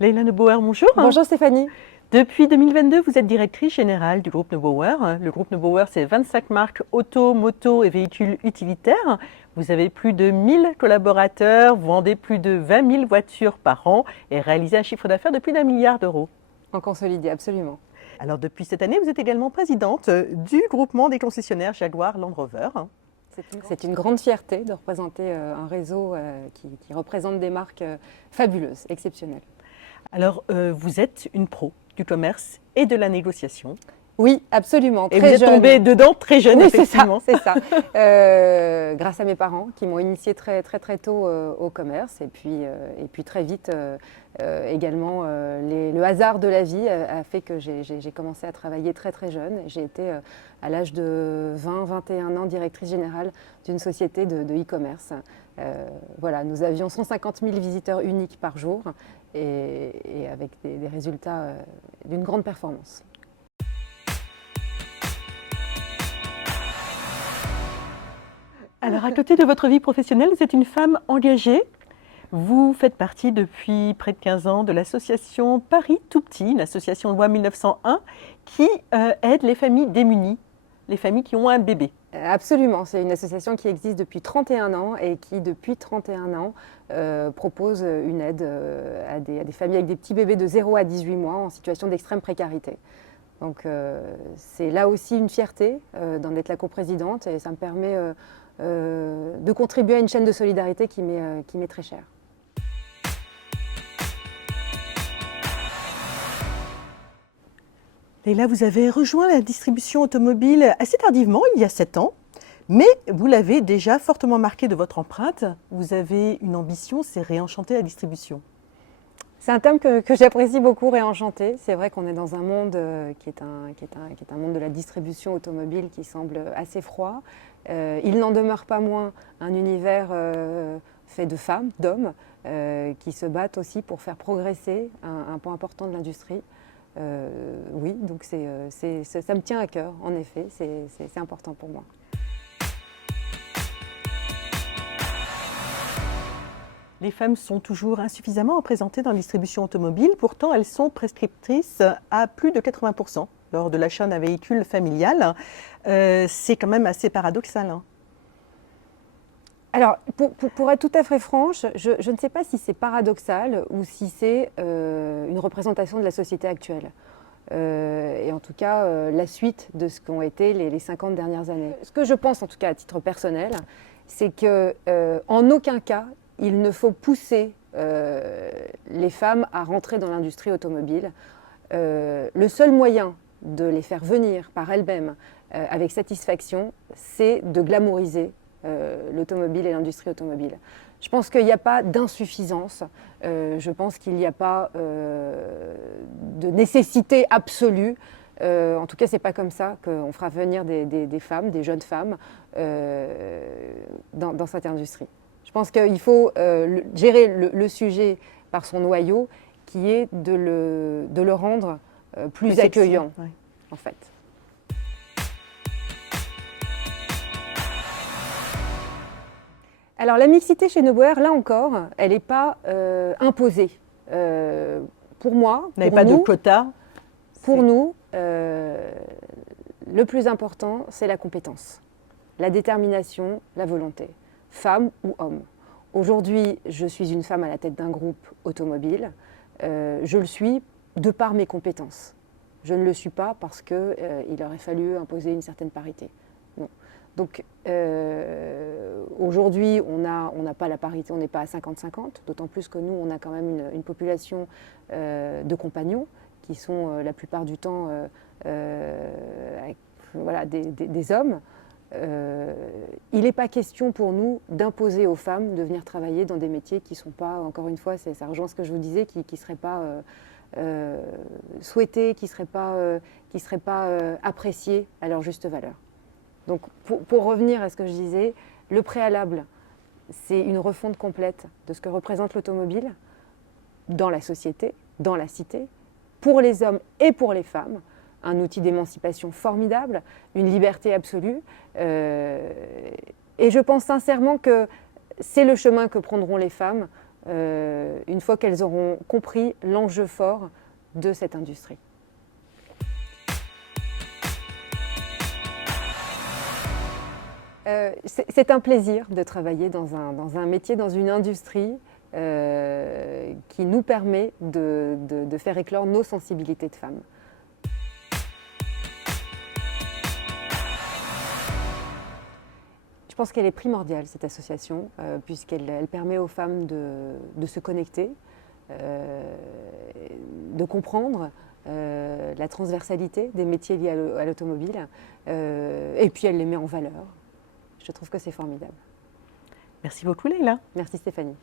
Leïla Neubauer, bonjour. Bonjour Stéphanie. Depuis 2022, vous êtes directrice générale du groupe Neubauer. Le groupe Neubauer, c'est 25 marques auto, moto et véhicules utilitaires. Vous avez plus de 1000 collaborateurs, vous vendez plus de 20 000 voitures par an et réalisez un chiffre d'affaires de plus d'1 milliard d'euros. En consolidé, absolument. Alors depuis cette année, vous êtes également présidente du groupement des concessionnaires Jaguar Land Rover. C'est une grande fierté de représenter un réseau qui représente des marques fabuleuses, exceptionnelles. Alors vous êtes une pro du commerce et de la négociation. Oui, absolument. Et très vous êtes jeune. tombée dedans très jeune, Oui, effectivement. c'est ça. Grâce à mes parents qui m'ont initiée très tôt au commerce. Et puis très vite, également, le hasard de la vie a fait que j'ai commencé à travailler très jeune. J'ai été, à l'âge de 20-21 ans, directrice générale d'une société de e-commerce. Voilà, nous avions 150 000 visiteurs uniques par jour et avec des résultats d'une grande performance. Alors, à côté de votre vie professionnelle, vous êtes une femme engagée. Vous faites partie depuis près de 15 ans de l'association Paris Tout Petit, une association loi 1901 qui aide les familles démunies, les familles qui ont un bébé. Absolument, c'est une association qui existe depuis 31 ans et qui, depuis 31 ans, propose une aide à des familles avec des petits bébés de 0 à 18 mois en situation d'extrême précarité. Donc c'est là aussi une fierté d'en être la coprésidente et ça me permet de contribuer à une chaîne de solidarité qui m'est très chère. Et là, vous avez rejoint la distribution automobile assez tardivement, il y a 7 ans, mais vous l'avez déjà fortement marqué de votre empreinte. Vous avez une ambition, c'est réenchanter la distribution. C'est un terme que j'apprécie beaucoup, réenchanter. C'est vrai qu'on est dans un monde qui est un monde de la distribution automobile qui semble assez froid. Il n'en demeure pas moins un univers fait de femmes, d'hommes, qui se battent aussi pour faire progresser un point important de l'industrie. Oui, donc ça me tient à cœur, en effet, c'est important pour moi. Les femmes sont toujours insuffisamment représentées dans la distribution automobile, pourtant elles sont prescriptrices à plus de 80% lors de l'achat d'un véhicule familial. C'est quand même assez paradoxal. Hein. Alors, pour être tout à fait franche, je ne sais pas si c'est paradoxal ou si c'est une représentation de la société actuelle. Et en tout cas, la suite de ce qu'ont été les 50 dernières années. Ce que je pense, en tout cas à titre personnel, c'est qu'en aucun cas, il ne faut pousser les femmes à rentrer dans l'industrie automobile. Le seul moyen de les faire venir par elles-mêmes avec satisfaction, c'est de glamouriser l'automobile et l'industrie automobile. Je pense qu'il n'y a pas d'insuffisance, je pense qu'il n'y a pas de nécessité absolue. En tout cas, ce n'est pas comme ça qu'on fera venir des femmes, des jeunes femmes, dans cette industrie. Je pense qu'il faut gérer le sujet par son noyau, qui est de le rendre plus accueillant, ouais. En fait. Alors la mixité chez Neubauer, là encore, elle n'est pas imposée. Pour moi, Vous n'avez pas de quota? Pour nous, le plus important, c'est la compétence, la détermination, la volonté, femme ou homme. Aujourd'hui, je suis une femme à la tête d'un groupe automobile. Je le suis de par mes compétences. Je ne le suis pas parce qu'il aurait fallu imposer une certaine parité. Non. Donc aujourd'hui, on n'a pas la parité, on n'est pas à 50-50, d'autant plus que nous, on a quand même une population de compagnons qui sont la plupart du temps voilà, des hommes. Il n'est pas question pour nous d'imposer aux femmes de venir travailler dans des métiers qui ne sont pas, encore une fois, ça rejoint ce que je vous disais, qui ne seraient pas souhaités, qui ne seraient pas appréciés à leur juste valeur. Donc pour revenir à ce que je disais, le préalable, c'est une refonte complète de ce que représente l'automobile dans la société, dans la cité, pour les hommes et pour les femmes. Un outil d'émancipation formidable, une liberté absolue. Et je pense sincèrement que c'est le chemin que prendront les femmes une fois qu'elles auront compris l'enjeu fort de cette industrie. C'est un plaisir de travailler dans un métier, dans une industrie qui nous permet de faire éclore nos sensibilités de femmes. Je pense qu'elle est primordiale, cette association, puisqu'elle permet aux femmes de se connecter, de comprendre la transversalité des métiers liés à l'automobile, et puis elle les met en valeur. Je trouve que c'est formidable. Merci beaucoup, Leïla. Merci Stéphanie.